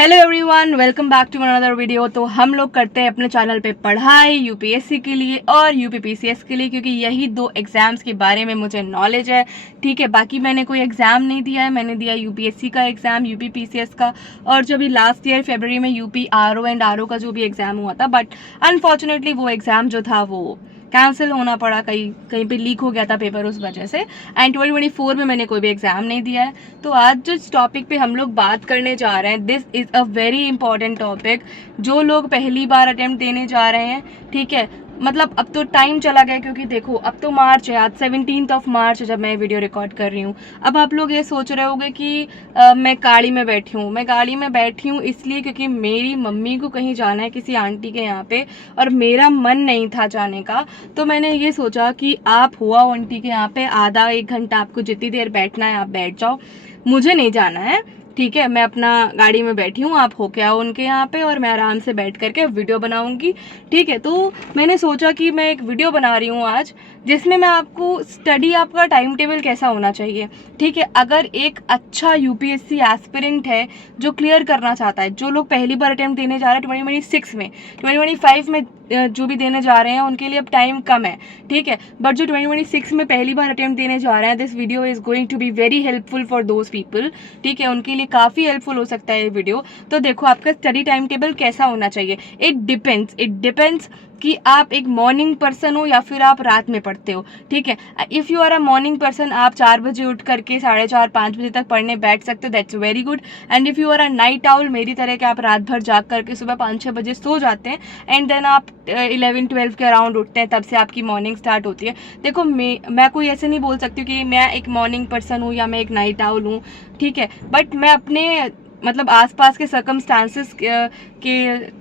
Hello everyone, welcome back to another video. तो हम लोग करते हैं अपने चैनल पे पढ़ाई यूपीएससी के लिए और यूपीपीसीएस के लिए, क्योंकि यही दो एग्ज़ाम्स के बारे में मुझे नॉलेज है। ठीक है, बाकी मैंने कोई एग्ज़ाम नहीं दिया है, मैंने दिया यूपीएससी का एग्ज़ाम, यूपीपीसीएस का, और जो भी लास्ट ईयर फरवरी में यूपी आरओ एंड आरओ का जो भी एग्ज़ाम हुआ था, बट अनफॉर्चुनेटली वो एग्ज़ाम जो था वो कैंसिल होना पड़ा, कहीं पे लीक हो गया था पेपर उस वजह से। एंड 2024 में मैंने कोई भी एग्ज़ाम नहीं दिया है। तो आज जिस टॉपिक पे हम लोग बात करने जा रहे हैं, this is a very important topic. जो लोग पहली बार अटेम्प्ट देने जा रहे हैं, ठीक है, मतलब अब तो टाइम चला गया, क्योंकि देखो अब तो मार्च है, आज 17 मार्च जब मैं वीडियो रिकॉर्ड कर रही हूँ। अब आप लोग ये सोच रहे होंगे कि मैं गाड़ी में बैठी हूँ। मैं गाड़ी में बैठी हूँ इसलिए क्योंकि मेरी मम्मी को कहीं जाना है किसी आंटी के यहाँ पे, और मेरा मन नहीं था जाने का। तो मैंने ये सोचा कि आप हुआ आंटी के यहाँ पे, आधा एक घंटा आपको जितनी देर बैठना है आप बैठ जाओ, मुझे नहीं जाना है। ठीक है, मैं अपना गाड़ी में बैठी हूँ, आप होके आओ उनके यहाँ पे, और मैं आराम से बैठ करके वीडियो बनाऊंगी। ठीक है, तो मैंने सोचा कि मैं एक वीडियो बना रही हूँ आज, जिसमें मैं आपको स्टडी, आपका टाइम टेबल कैसा होना चाहिए। ठीक है, अगर एक अच्छा यूपीएससी एस्पिरेंट है जो क्लियर करना चाहता है, जो लोग पहली बार अटेम्प्ट देने जा रहे हैं 2026 में, 2025 में जो भी देने जा रहे हैं उनके लिए अब टाइम कम है। ठीक है, बट जो 2026 में पहली बार अटेम्प्ट देने जा रहे हैं, this video is going to be very helpful for those people. ठीक है, उनके लिए काफ़ी हेल्पफुल हो सकता है ये वीडियो। तो देखो, आपका स्टडी टाइम टेबल कैसा होना चाहिए। इट डिपेंड्स कि आप एक मॉर्निंग पर्सन हो या फिर आप रात में पढ़ते हो। ठीक है, if you are a morning person, आप 4 बजे उठ करके 4:30-5 बजे तक पढ़ने बैठ सकते हो, that's very good. And if you are a night owl, मेरी तरह के, आप रात भर जाग करके सुबह 5-6 बजे सो जाते हैं एंड देन आप 11-12 के अराउंड उठते हैं, तब से आपकी मॉर्निंग स्टार्ट होती है। देखो, मैं कोई ऐसे नहीं बोल सकती हूँ कि मैं एक मॉर्निंग पर्सन हूँ या मैं एक नाइट आउल हूँ। ठीक है, बट मैं अपने मतलब आसपास के सर्कमस्टांसेस के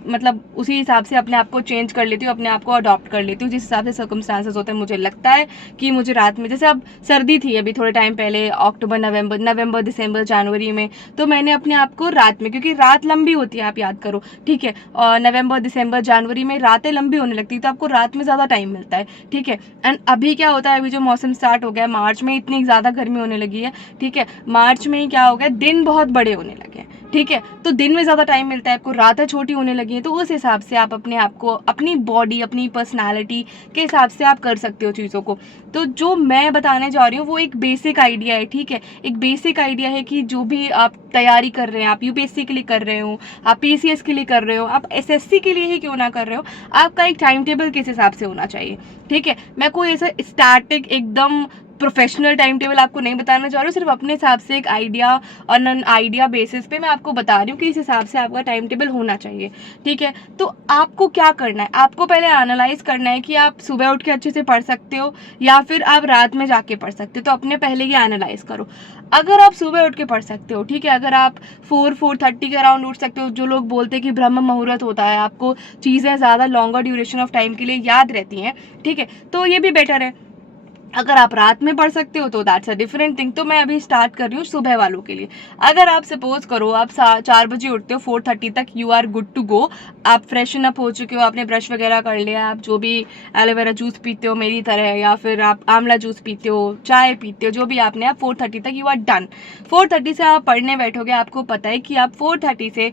मतलब उसी हिसाब से अपने आप को चेंज कर लेती हूँ, अपने आप को अडॉप्ट कर लेती हूँ जिस हिसाब से सर्कमस्टांसेस होते हैं। मुझे लगता है कि मुझे रात में, जैसे अब सर्दी थी अभी थोड़े टाइम पहले, अक्टूबर नवंबर दिसंबर जनवरी में, तो मैंने अपने आप को रात में, क्योंकि रात लंबी होती है, आप याद करो। ठीक है, और नवंबर दिसंबर जनवरी में रातें लंबी होने लगती है, तो आपको रात में ज़्यादा टाइम मिलता है। ठीक है, एंड अभी क्या होता है, अभी जो मौसम स्टार्ट हो गया है, मार्च में इतनी ज़्यादा गर्मी होने लगी है। ठीक है, मार्च में ही क्या हो गया, दिन बहुत बड़े होने लगे हैं। ठीक है, तो दिन में ज़्यादा टाइम मिलता है आपको, रातें छोटी होने लगी हैं, तो उस हिसाब से आप अपने आप को, अपनी बॉडी, अपनी पर्सनालिटी के हिसाब से आप कर सकते हो चीज़ों को। तो जो मैं बताने जा रही हूँ वो एक बेसिक आइडिया है। ठीक है, एक बेसिक आइडिया है कि जो भी आप तैयारी कर रहे हैं, आप यूपीएससी के लिए कर रहे हो, आप पीसीएस के लिए कर रहे हो, आप एसएससी के लिए ही क्यों ना कर रहे हो, आपका एक टाइम टेबल किस हिसाब से होना चाहिए। ठीक है, मैं कोई ऐसा स्टैटिक एकदम प्रोफेशनल टाइम टेबल आपको नहीं बताना चाह रही हूँ, सिर्फ अपने हिसाब से एक आइडिया और नॉन आइडिया बेसिस पे मैं आपको बता रही हूँ कि इस हिसाब से आपका टाइम टेबल होना चाहिए। ठीक है, तो आपको क्या करना है, आपको पहले एनालाइज करना है कि आप सुबह उठ के अच्छे से पढ़ सकते हो या फिर आप रात में जाके पढ़ सकते हो। तो अपने पहले ये एनालाइज करो। अगर आप सुबह उठ के पढ़ सकते हो, ठीक है, अगर आप 4-4:30 के अराउंड उठ सकते हो, जो लोग बोलते हैं कि ब्रह्म मुहूर्त होता है, आपको चीज़ें ज़्यादा लॉन्गर ड्यूरेशन ऑफ टाइम के लिए याद रहती हैं, ठीक है, तो ये भी बेटर है। अगर आप रात में पढ़ सकते हो तो दैट्स अ डिफरेंट थिंग। तो मैं अभी स्टार्ट कर रही हूँ सुबह वालों के लिए। अगर आप सपोज करो आप 4 बजे उठते हो, 4:30 तक you are good to go, आप फ्रेशन अप हो चुके हो, आपने ब्रश वगैरह कर लिया, आप जो भी एलोवेरा जूस पीते हो मेरी तरह, या फिर आप आंवला जूस पीते हो, चाय पीते हो, जो भी आपने, आप 4:30 तक यू आर डन। 4:30 से आप पढ़ने बैठोगे, आपको पता है कि आप 4:30 से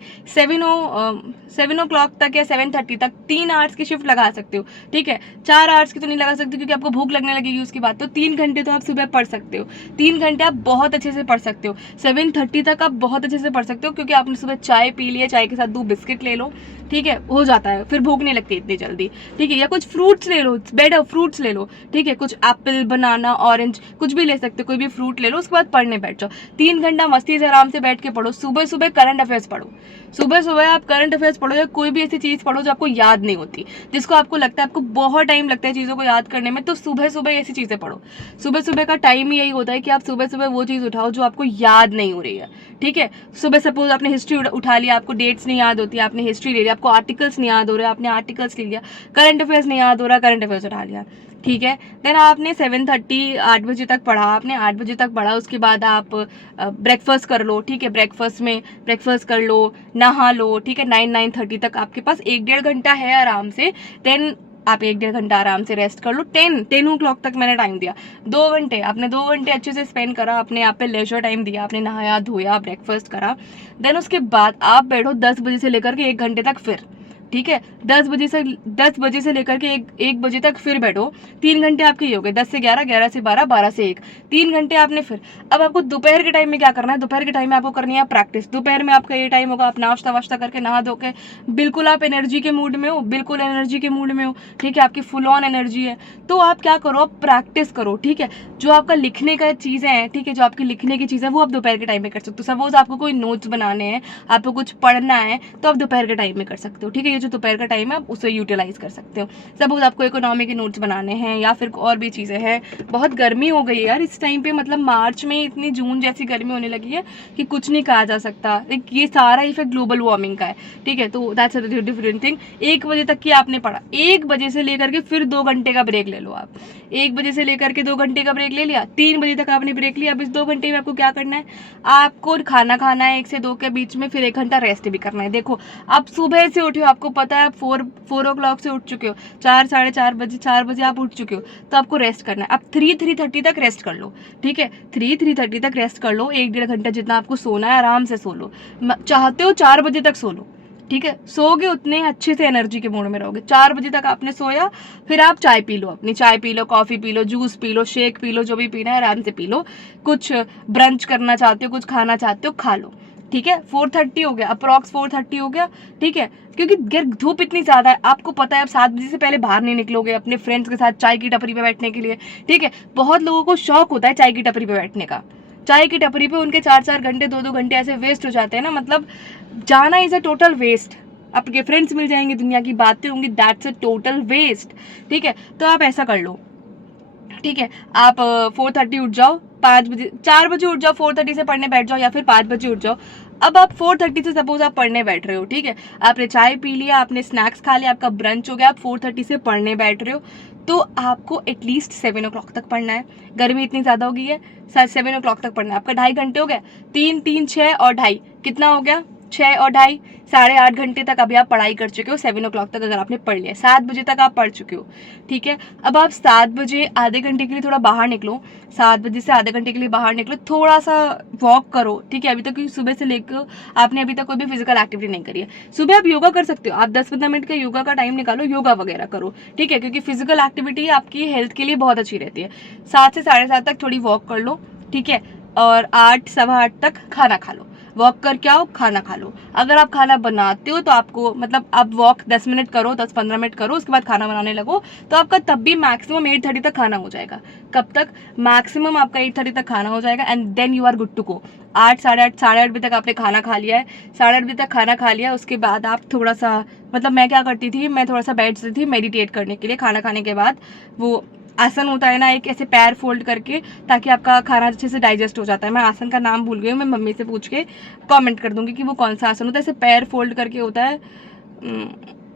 7 o'clock तक या 7:30 तक 3 आवर्स की शिफ्ट लगा सकते हो। ठीक है, 4 आवर्स की तो नहीं लगा सकते क्योंकि आपको भूख लगने लगेगी उसके बाद, तो 3 घंटे तो आप सुबह पढ़ सकते हो। 3 घंटे आप बहुत अच्छे से पढ़ सकते हो। 7:30 तक आप बहुत अच्छे से पढ़ सकते हो क्योंकि आपने सुबह चाय पी लिया, चाय के साथ 2 बिस्किट ले लो, ठीक है, हो जाता है, फिर भूख नहीं लगती इतनी जल्दी। ठीक है, या कुछ फ्रूट्स ले लो, बेटर फ्रूट्स ले लो, ठीक है, कुछ एप्पल, बनाना, ऑरेंज, कुछ भी ले सकते हो, कोई भी फ्रूट ले लो, उसके बाद पढ़ने बैठ जाओ। 3 घंटा मस्ती से आराम से बैठ के पढ़ो। सुबह सुबह करंट अफेयर्स पढ़ो, सुबह सुबह आप करंट अफेयर्स पढ़ो, या कोई भी ऐसी चीज़ पढ़ो जो आपको याद नहीं होती, जिसको आपको लगता है आपको बहुत टाइम लगता है चीज़ों को याद करने में, तो सुबह सुबह ऐसी चीज़ें पढ़ो। सुबह सुबह का टाइम ही यही होता है कि आप सुबह सुबह वो चीज़ उठाओ जो आपको याद नहीं हो रही है। ठीक है, सुबह सपोज आपने हिस्ट्री उठा लिया, आपको डेट्स नहीं याद होती, आपने हिस्ट्री ले लिया, आपको आर्टिकल्स नहीं याद हो रहे, आपने आर्टिकल्स ले लिया, करंट अफेयर्स नहीं याद हो रहा, करंट अफेयर्स उठा लिया। ठीक है, देन आपने 7:30 8 बजे तक पढ़ा, आपने 8 बजे तक पढ़ा, उसके बाद आप ब्रेकफास्ट कर लो। ठीक है, ब्रेकफास्ट कर लो, नहा लो। ठीक है, 9-9:30 तक आपके पास 1-1.5 घंटा है आराम से। देन आप 1-1.5 घंटा आराम से रेस्ट कर लो। 10 ओ क्लॉक तक मैंने टाइम दिया, 2 घंटे, आपने 2 घंटे अच्छे से स्पेंड करा, अपने आप पे लेजर टाइम दिया, आपने नहाया धोया, ब्रेकफास्ट करा, देन उसके बाद आप बैठो 10 बजे से लेकर के 1 घंटे तक फिर, ठीक है, 10 बजे से लेकर के 1 बजे तक फिर बैठो, 3 घंटे आपके ये हो गए, 10 से 11, 11 से 12, 12 से 1, 3 घंटे आपने फिर। अब आपको दोपहर के टाइम में क्या करना है, दोपहर के टाइम में आपको करनी है प्रैक्टिस। दोपहर में आपका ये टाइम होगा, आप नाश्ता वाश्ता करके नहा धो के बिल्कुल आप एनर्जी के मूड में हो, बिल्कुल एनर्जी के मूड में हो, ठीक है, आपकी फुल ऑन एनर्जी है, तो आप क्या करो, आप प्रैक्टिस करो, ठीक है। जो आपका लिखने का चीज़ें हैं, ठीक है, जो आपकी लिखने की चीज़ है वो आप दोपहर के टाइम में कर सकते हो। सपोज आपको कोई नोट्स बनाने हैं, आपको कुछ पढ़ना है, तो आप दोपहर के टाइम में कर सकते हो, ठीक है। ये जो दोपहर का टाइम है आप उसे यूटिलाइज कर सकते हो। सपोज आपको इकोनॉमी के नोट्स बनाने हैं या फिर और भी चीज़ें हैं। बहुत गर्मी हो गई है यार इस टाइम पे, मतलब मार्च में इतनी जून जैसी गर्मी होने लगी है कि कुछ नहीं कहा जा सकता। ये सारा इफेक्ट ग्लोबल वार्मिंग का है, ठीक है। तो दैट्स अ डिफरेंट थिंग। 1 बजे तक की आपने पढ़ा, 1 बजे से लेकर के फिर 2 घंटे का ब्रेक ले लो आप। 1 बजे से लेकर के 2 घंटे का ब्रेक ले लिया, 3 बजे तक आपने ब्रेक लिया। अब इस 2 घंटे में आपको क्या करना है, आपको खाना खाना है 1 से 2 के बीच में, फिर 1 घंटा रेस्ट भी करना है। देखो आप सुबह से उठे हो, आपको पता है आप 4 ओ क्लॉक से उठ चुके हो, 4 साढ़े 4 बजे आप उठ चुके हो, तो आपको रेस्ट करना है। अब 3-3:30 तक रेस्ट कर लो, ठीक है, 3-3:30 तक रेस्ट कर लो। 1-1.5 घंटा जितना आपको सोना है आराम से सो लो। चाहते हो 4 बजे तक सो लो, ठीक है, सोगे उतने अच्छे से एनर्जी के मूड में रहोगे। 4 बजे तक आपने सोया, फिर आप चाय पी लो, अपनी चाय P low, coffee P low, juice P low, shake P low, जो भी पीना है आराम से पी लो। कुछ ब्रंच करना चाहते हो, कुछ खाना चाहते हो, खा लो, ठीक है। 4:30 हो गया, अप्रॉक्स 4:30 हो गया, ठीक है। क्योंकि धूप इतनी ज़्यादा है, आपको पता है आप 7 बजे से पहले बाहर नहीं निकलोगे अपने फ्रेंड्स के साथ चाय की टपरी पे बैठने के लिए, ठीक है। बहुत लोगों को शौक होता है चाय की टपरी पे बैठने का। चाय की टपरी पे उनके 4-4 घंटे 2-2 घंटे ऐसे वेस्ट हो जाते हैं ना, मतलब जाना इज़ अ टोटल वेस्ट। आपके फ्रेंड्स मिल जाएंगे, दुनिया की बातें होंगी, दैट्स अ टोटल वेस्ट, ठीक है। तो आप ऐसा कर लो, ठीक है, आप 4:30 उठ जाओ, 5 बजे 4 बजे उठ जाओ, 4:30 से पढ़ने बैठ जाओ, या फिर 5 बजे उठ जाओ। अब आप 4:30 से सपोज आप पढ़ने बैठ रहे हो, ठीक है, आपने चाय पी लिया, आपने स्नैक्स खा लिया, आपका ब्रंच हो गया, आप 4:30 से पढ़ने बैठ रहे हो, तो आपको एटलीस्ट 7 ओ क्लॉक तक पढ़ना है। गर्मी इतनी ज़्यादा हो गई है, 7 ओ क्लॉक तक पढ़ना है। आपका 2.5 घंटे हो गए, 3, 6 और 2.5 कितना हो गया, 6 और 2.5, 8.5 घंटे तक अभी आप पढ़ाई कर चुके हो। 7 ओ क्लॉक तक अगर आपने पढ़ लिया, 7 बजे तक आप पढ़ चुके हो, ठीक है। अब आप 7 बजे आधे घंटे के लिए थोड़ा बाहर निकलो, 7 बजे से आधे घंटे के लिए बाहर निकलो, थोड़ा सा वॉक करो, ठीक है। अभी तक सुबह से लेकर आपने अभी तक कोई भी फिजिकल एक्टिविटी नहीं करी है। सुबह आप योगा कर सकते हो, आप 10-15 मिनट का योगा का टाइम निकालो, योगा वगैरह करो, ठीक है, क्योंकि फिजिकल एक्टिविटी आपकी हेल्थ के लिए बहुत अच्छी रहती है। 7 से 7:30 तक थोड़ी वॉक कर लो, ठीक है, और 8, 8:15 तक खाना खा लो। वॉक करके आओ, खाना खा लो। अगर आप खाना बनाते हो तो आपको मतलब आप वॉक 10 मिनट करो, 10-15 मिनट करो, उसके बाद खाना बनाने लगो, तो आपका तब भी मैक्सिमम 8:30 तक खाना हो जाएगा। कब तक, मैक्सिमम आपका 8:30 तक खाना हो जाएगा, and then you are good to go. 8, साढ़े आठ बजे तक आपने खाना खा लिया है, 8:30 बजे तक खाना खा लिया, उसके बाद आप थोड़ा सा, मतलब मैं क्या करती थी, मैं थोड़ा सा बैठती थी मेडिटेट करने के लिए। खाना खाने के बाद वो आसन होता है ना, एक ऐसे पैर फोल्ड करके, ताकि आपका खाना अच्छे से डाइजेस्ट हो जाता है। मैं आसन का नाम भूल गई हूँ, मैं मम्मी से पूछ के कमेंट कर दूंगी कि वो कौन सा आसन होता है। ऐसे पैर फोल्ड करके होता है,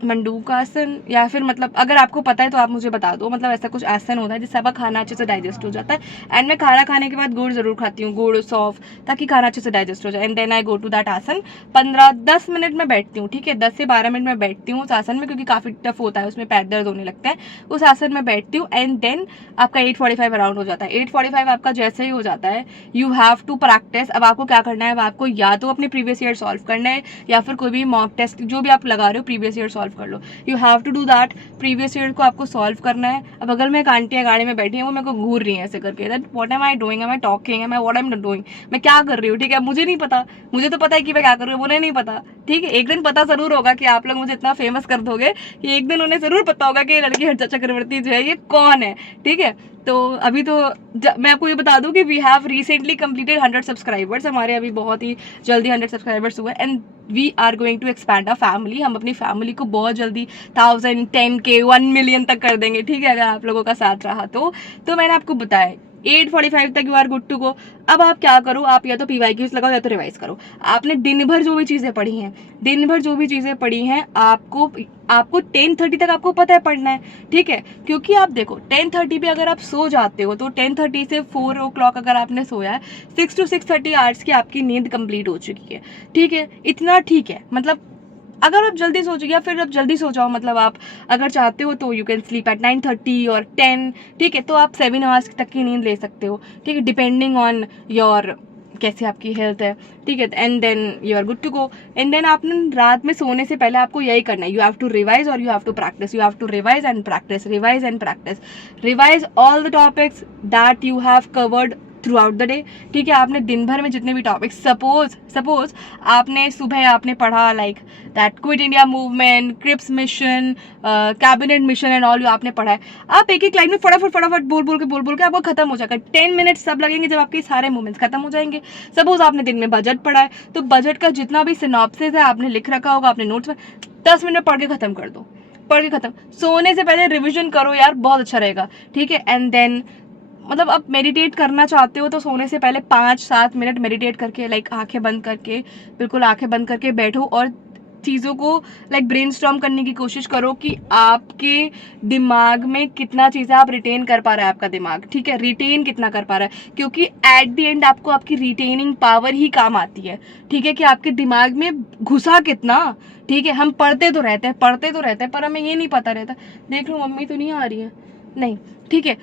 मंडूक आसन, या फिर मतलब अगर आपको पता है तो आप मुझे बता दो। मतलब ऐसा कुछ आसन होता है जिससे आपका खाना अच्छे से डाइजेस्ट हो जाता है। एंड मैं खाना खाने के बाद गुड़ जरूर खाती हूँ, गुड़ सौंफ, ताकि खाना अच्छे से डाइजेस्ट हो जाए। And then I go to that asan. 15-10 minute में बैठती हूँ, ठीक है, 10 से 12 मिनट में बैठती हूँ उस आसन में, क्योंकि काफ़ी टफ होता है, उसमें पैर दर्द होने लगता है। उस आसन में बैठती हूँ, एंड देन आपका 8:45 अराउंड हो जाता है। 8:45 आपका जैसे ही हो जाता है, यू हैव टू प्रैक्टिस। अब आपको क्या करना है, अब आपको या तो अपने प्रीवियस ईयर सॉल्व करना है, या फिर कोई भी मॉक टेस्ट जो भी आप लगा रहे हो प्रीवियस ईयर सॉल्व कर लो। You have to do that, previous year को आपको सॉल्व करना है। अब बगल में एक आंटी है गाड़ी में बैठी है, वो मेरे को घूर रही है ऐसे करके, that what am I doing, am I talking, am I what am doing, मैं क्या कर रही हूँ, ठीक है। मुझे नहीं पता, मुझे तो पता है कि मैं क्या कर रही हूँ, उन्हें नहीं पता, ठीक है। एक दिन पता जरूर होगा कि आप लोग मुझे इतना फेमस कर दोगे कि एक दिन उन्हें जरूर पता होगा कि ये लड़की हर्षा चक्रवर्ती जो है ये कौन है, ठीक है। तो अभी तो मैं आपको ये बता दूं कि we have recently completed 100 subscribers. हमारे अभी बहुत ही जल्दी 100 सब्सक्राइबर्स हुए, and we are going to expand a family. हम अपनी फैमिली को बहुत जल्दी 1000, 10K, 1 मिलियन तक कर देंगे, ठीक है, अगर आप लोगों का साथ रहा तो मैंने आपको बताया 8:45 तक you are good to go. अब आप क्या करो, आप या तो PYQs लगाओ या तो रिवाइज करो। आपने दिन भर जो भी चीज़ें पढ़ी हैं, आपको 10:30 तक आपको पता है पढ़ना है, ठीक है। क्योंकि आप देखो 10:30 पे अगर आप सो जाते हो तो 10:30 से 4 ओ क्लॉक अगर आपने सोया है, 6 to 6:30 आवर्स की आपकी नींद कंप्लीट हो चुकी है, ठीक है। इतना ठीक है, मतलब अगर आप जल्दी सो जाओ या फिर आप जल्दी सो जाओ, मतलब आप अगर चाहते हो तो यू कैन स्लीप एट 9:30 और 10, ठीक है, तो आप 7 आवर्स तक की नींद ले सकते हो, ठीक है, डिपेंडिंग ऑन योर कैसे आपकी हेल्थ है, ठीक है, and then you are good to go. And then आपने रात में सोने से पहले आपको यही करना है, यू हैव टू रिवाइज और you have to practise, you have to revise and practise, revise and practise, revise all the topics that you have covered throughout the day, ठीक है। आपने दिन भर में जितने भी टॉपिक्स, सपोज आपने सुबह आपने पढ़ा like that Quit India Movement, Cripps Mission, Cabinet Mission and all, आपने पढ़ा है, आप एक एक लाइन में फटाफट बोल के आपको खत्म हो जाएगा। 10 मिनट्स सब लगेंगे जब आपके सारे मूवमेंट्स खत्म हो जाएंगे। सपोज आपने दिन में बजट पढ़ा है, तो बजट का जितना भी सिनॉप्सिस है आपने लिख रखा होगा अपने नोट्स में, 10 मिनट पढ़ के खत्म कर दो, पढ़ के खत्म। सोने से पहले रिविजन करो यार, बहुत अच्छा रहेगा, ठीक है। एंड देन मतलब आप मेडिटेट करना चाहते हो तो सोने से पहले 5-7 मिनट मेडिटेट करके, लाइक आंखें बंद करके, बिल्कुल आंखें बंद करके बैठो और चीज़ों को लाइक ब्रेनस्टॉर्म करने की कोशिश करो कि आपके दिमाग में कितना चीज़ें आप रिटेन कर पा रहा है आपका दिमाग, ठीक है, रिटेन कितना कर पा रहा है, क्योंकि एट द एंड आपको आपकी रिटेनिंग पावर ही काम आती है, ठीक है, कि आपके दिमाग में घुसा कितना, ठीक है। हम पढ़ते तो रहते हैं पर हमें ये नहीं पता रहता, देख लो मम्मी तो नहीं आ रही है, नहीं, ठीक है,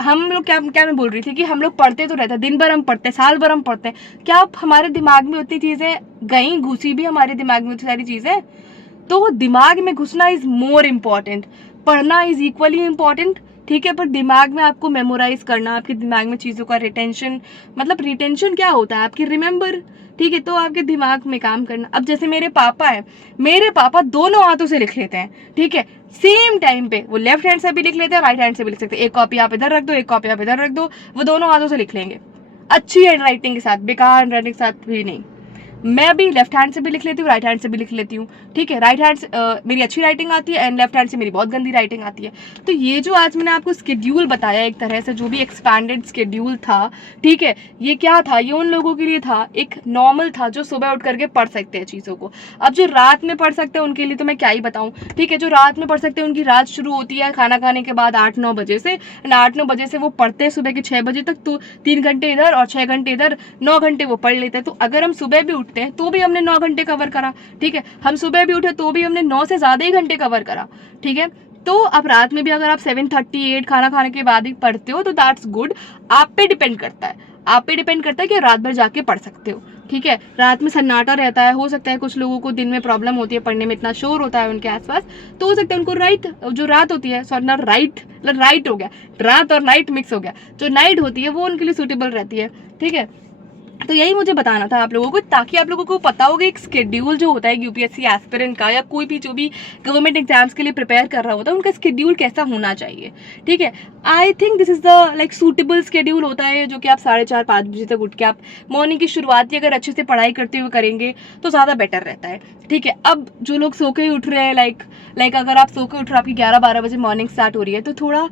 हम लोग क्या मैं बोल रही थी कि हम लोग पढ़ते तो रहते हैं, दिन भर हम पढ़ते हैं, साल भर हम पढ़ते हैं, क्या हमारे दिमाग में उतनी चीज़ें गई घुसी भी हमारे दिमाग में उतनी सारी चीज़ें, तो दिमाग में घुसना इज़ मोर इम्पॉर्टेंट, पढ़ना इज़ इक्वली इम्पॉर्टेंट, ठीक है, पर दिमाग में आपको मेमोराइज करना, आपके दिमाग में चीज़ों का रिटेंशन, मतलब रिटेंशन क्या होता है आपकी रिमेंबर, ठीक है, तो आपके दिमाग में काम करना। अब जैसे मेरे पापा हैं, मेरे पापा दोनों हाथों से लिख लेते हैं, ठीक है, सेम टाइम पे वो लेफ्ट हैंड से भी लिख लेते हैं, राइट हैंड से भी लिख सकते हैं, एक कॉपी आप इधर रख दो, एक कॉपी आप इधर रख दो, वो दोनों हाथों से लिख लेंगे, अच्छी हैंड राइटिंग के साथ, बेकार हैंड राइटिंग के साथ भी नहीं। मैं भी लेफ्ट हैंड से भी लिख लेती हूँ, राइट हैंड से भी लिख लेती हूँ, ठीक है, राइट हैंड से मेरी अच्छी राइटिंग आती है एंड लेफ्ट हैंड से मेरी बहुत गंदी राइटिंग आती है। तो ये जो आज मैंने आपको स्केड्यूल बताया एक तरह से, जो भी एक्सपैंडेड स्केड्यूल था, ठीक है, ये क्या था, ये उन लोगों के लिए था, एक नॉर्मल था जो सुबह उठ करके पढ़ सकते हैं चीज़ों को। अब जो रात में पढ़ सकते हैं उनके लिए तो मैं क्या ही बताऊँ, ठीक है, जो रात में पढ़ सकते हैं उनकी रात शुरू होती है खाना खाने के बाद 8-9 बजे से, एंड 8-9 बजे से वो पढ़ते हैं सुबह के 6 बजे तक, तो 3 घंटे इधर और 6 घंटे इधर, 9 घंटे वो पढ़ लेते हैं। तो अगर हम सुबह भी उठते हैं तो भी हमने 9 घंटे कवर करा, ठीक है, हम सुबह भी उठे तो भी हमने 9 से ज़्यादा ही घंटे कवर करा, ठीक है। तो अब रात में भी अगर आप 7:38 खाना खाने के बाद ही पढ़ते हो तो दैट्स गुड, आप पे डिपेंड करता है, आप पे डिपेंड करता है कि रात भर जाके पढ़ सकते हो, ठीक है। रात में सन्नाटा रहता है, हो सकता है कुछ लोगों को दिन में प्रॉब्लम होती है पढ़ने में, इतना शोर होता है उनके आसपास, तो हो सकता है उनको जो रात होती है, सॉरी ना राइट हो गया, रात और नाइट मिक्स हो गया, जो नाइट होती है वो उनके लिए सूटेबल रहती है, ठीक है। तो यही मुझे बताना था आप लोगों को, ताकि आप लोगों को पता होगा एक स्केड्यूल जो होता है यूपीएससी एस्पिरेंट का, या कोई भी जो भी गवर्नमेंट एग्जाम्स के लिए प्रिपेयर कर रहा होता है, उनका स्केड्यूल कैसा होना चाहिए, ठीक है। I think this is the like suitable schedule होता है, जो कि आप 4:30-5 बजे तक उठ के आप मॉर्निंग की शुरुआत ही अगर अच्छे से पढ़ाई करते हुए करेंगे तो ज़्यादा बेटर रहता है, ठीक है। अब जो लोग सो के ही उठ रहे हैं, लाइक अगर आप सो के उठ रहे हो, आपकी 11-12 बजे मॉर्निंग स्टार्ट हो रही है, तो थोड़ा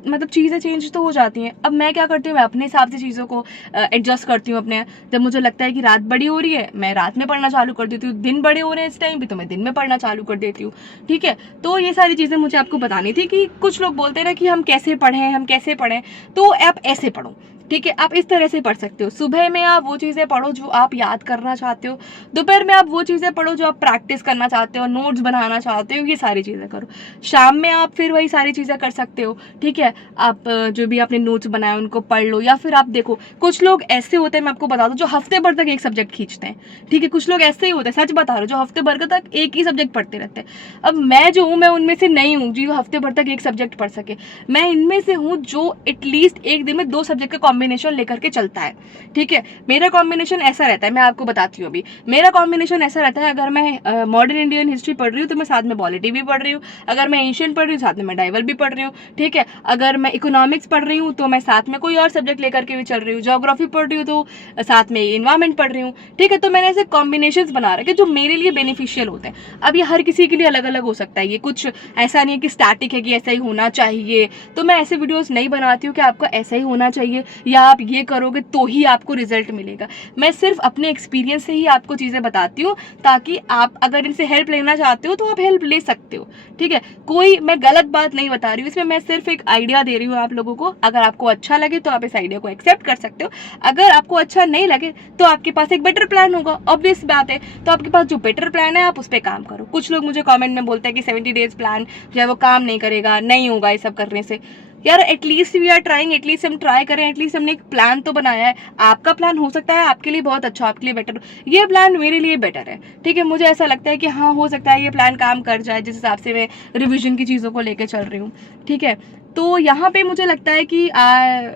मतलब चीज़ें चेंज तो हो जाती हैं। अब मैं क्या करती हूँ, मैं अपने हिसाब से चीज़ों को एडजस्ट करती हूँ अपने, जब मुझे लगता है कि रात बड़ी हो रही है मैं रात में पढ़ना चालू कर देती हूँ, दिन बड़े हो रहे हैं इस टाइम भी तो मैं दिन में पढ़ना चालू कर देती हूँ, ठीक है। तो ये सारी चीज़ें मुझे आपको बतानी थी कि कुछ लोग बोलते हैं ना कि हम कैसे पढ़ें, तो आप ऐसे पढ़ो, ठीक है, आप इस तरह से पढ़ सकते हो। सुबह में आप वो चीज़ें पढ़ो जो आप याद करना चाहते हो, दोपहर में आप वो चीज़ें पढ़ो जो आप प्रैक्टिस करना चाहते हो, नोट्स बनाना चाहते हो, ये सारी चीज़ें करो। शाम में आप फिर वही सारी चीज़ें कर सकते हो, ठीक है। आप जो भी आपने नोट्स बनाए उनको पढ़ लो, या फिर आप देखो कुछ लोग ऐसे होते हैं, मैं आपको बता दूँ, जो हफ्ते भर तक एक सब्जेक्ट खींचते हैं, ठीक है, कुछ लोग ऐसे ही होते हैं, सच बता रहे हो, जो हफ्ते भर तक एक ही सब्जेक्ट पढ़ते रहते हैं। अब मैं जो हूँ, मैं उनमें से नहीं हूँ जो हफ्ते भर तक एक सब्जेक्ट पढ़ सके, मैं इनमें से हूँ जो एटलीस्ट एक दिन में 2 सब्जेक्ट का कॉम्बिनेशन लेकर के चलता है, ठीक है। मेरा कॉम्बिनेशन ऐसा रहता है, मैं आपको बताती हूँ अभी, मेरा कॉम्बिनेशन ऐसा रहता है, अगर मैं मॉडर्न इंडियन हिस्ट्री पढ़ रही हूँ तो मैं साथ में पॉलिटी भी पढ़ रही हूँ, अगर मैं एशियन पढ़ रही हूँ साथ में मेडाइवल भी पढ़ रही हूँ, ठीक है। अगर मैं इकोनॉमिक्स पढ़ रही हूँ तो मैं साथ में कोई और सब्जेक्ट लेकर के भी चल रही हूँ, ज्योग्राफी पढ़ रही हूँ तो साथ में इन्वायरमेंट पढ़ रही हूँ, ठीक है। तो मैंने ऐसे कॉम्बिनेशन बना रखे जो मेरे लिए बेनिफिशियल होते हैं। अब ये हर किसी के लिए अलग अलग हो सकता है, ये कुछ ऐसा नहीं है कि स्टैटिक है कि ऐसा ही होना चाहिए, तो मैं ऐसे वीडियोस नहीं बनाती हूँ कि आपको ऐसा ही होना चाहिए या आप ये करोगे तो ही आपको रिजल्ट मिलेगा। मैं सिर्फ अपने एक्सपीरियंस से ही आपको चीज़ें बताती हूँ, ताकि आप अगर इनसे हेल्प लेना चाहते हो तो आप हेल्प ले सकते हो, ठीक है। कोई मैं गलत बात नहीं बता रही हूँ इसमें, मैं सिर्फ एक आइडिया आइडिया दे रही हूँ आप लोगों को। अगर आपको अच्छा लगे तो आप इस आइडिया को एक्सेप्ट कर सकते हो, अगर आपको अच्छा नहीं लगे तो आपके पास एक बेटर प्लान होगा, ऑब्वियस बात है। तो आपके पास जो बेटर प्लान है आप उस पर काम करो। कुछ लोग मुझे कमेंट में बोलते हैं कि 70 डेज प्लान जो है वो काम नहीं करेगा, नहीं होगा ये सब करने से। यार at least we are trying, at least हम ट्राई करें, एटलीस्ट हमने एक प्लान तो बनाया है। आपका प्लान हो सकता है आपके लिए बहुत अच्छा, आपके लिए बेटर, ये प्लान मेरे लिए बेटर है, ठीक है। मुझे ऐसा लगता है कि हाँ हो सकता है ये प्लान काम कर जाए, जिस हिसाब से मैं रिविजन की चीज़ों को लेकर चल रही हूँ, ठीक है। तो यहाँ पे मुझे लगता है कि I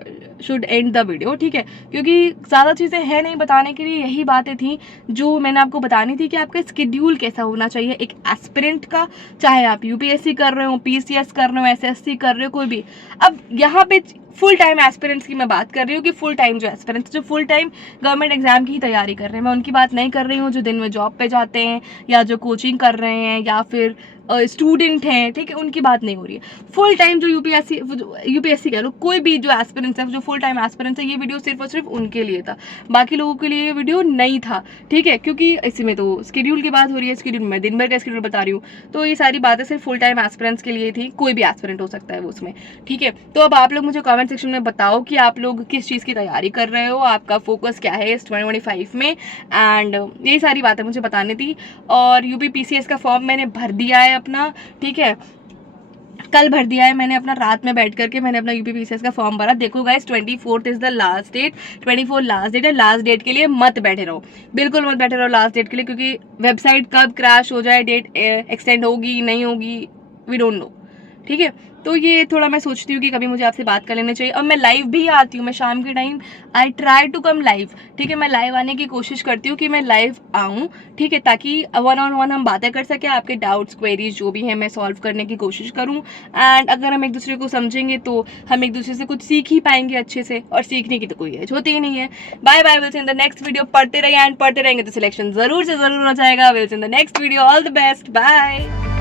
should and the video, ठीक है, क्योंकि ज़्यादा चीज़ें हैं नहीं बताने के लिए। यही बातें थी जो मैंने आपको बतानी थी कि आपका स्केड्यूल कैसा होना चाहिए एक एस्पिरेंट का, चाहे आप यूपीएससी कर रहे हो, पीसीएस कर रहे हो, एसएससी कर रहे हो, कोई भी। अब यहाँ पे फुल टाइम एस्पिरेंट्स की मैं बात कर रही हूँ कि फुल टाइम जो एस्पिरेंट्स जो फुल टाइम गवर्नमेंट एग्जाम की ही तैयारी कर रहे हैं, मैं उनकी बात नहीं कर रही हूँ। जो दिन में जॉब पे जाते हैं या जो कोचिंग कर रहे हैं या फिर स्टूडेंट हैं, ठीक है, उनकी बात नहीं हो रही है। फुल टाइम जो यूपीएससी कह लो, कोई भी जो एस्पिरेंट्स है, जो फुल टाइम एस्पिरेंट्स है, ये वीडियो सिर्फ और सिर्फ उनके लिए था, बाकी लोगों के लिए ये वीडियो नहीं था, ठीक है। क्योंकि इसमें तो स्केड्यूल की बात हो रही है, स्केड्यूल मैं दिन भर का स्केड्यूल बता रही हूँ, तो ये सारी बातें सिर्फ फुल टाइम एस्पिरेंट्स के लिए थी। कोई भी एस्पिरेंट हो सकता है वो उसमें, ठीक है। तो अब आप लोग मुझे कमेंट सेक्शन में बताओ कि आप लोग किस चीज़ की तैयारी कर रहे हो, आपका फोकस क्या है इस 2025 में, एंड यही सारी बातें मुझे बतानी थी। और यूपीपीसीएस का फॉर्म मैंने भर दिया है अपना, ठीक है, कल भर दिया है मैंने अपना, रात में बैठ करके मैंने अपना यूपीपीसीएस का फॉर्म भरा। देखो guys 24 is the last date, 24 last date है। लास्ट डेट के लिए मत बैठे रहो, बिल्कुल मत बैठे रहो लास्ट डेट के लिए, क्योंकि वेबसाइट कब क्रैश हो जाए, डेट एक्सटेंड होगी नहीं होगी, वी डोंट नो, ठीक है। तो ये थोड़ा मैं सोचती हूँ कि कभी मुझे आपसे बात कर लेना चाहिए। और मैं लाइव भी आती हूँ, मैं शाम के time I try to come live, ठीक है। मैं लाइव आने की कोशिश करती हूँ कि मैं लाइव आऊँ, ठीक है, ताकि 1-on-1 हम बातें कर सकें, आपके डाउट्स क्वेरीज जो भी हैं मैं सॉल्व करने की कोशिश करूँ। एंड अगर हम एक दूसरे को समझेंगे तो हम एक दूसरे से कुछ सीख ही पाएंगे अच्छे से, और सीखने की तो कोई एज होती ही नहीं है। Bye bye, will see in the next video. पढ़ते रहिए एंड पढ़ते रहेंगे तो सिलेक्शन जरूर से जरूर हो जाएगा। Will see in the next video, all the best, bye.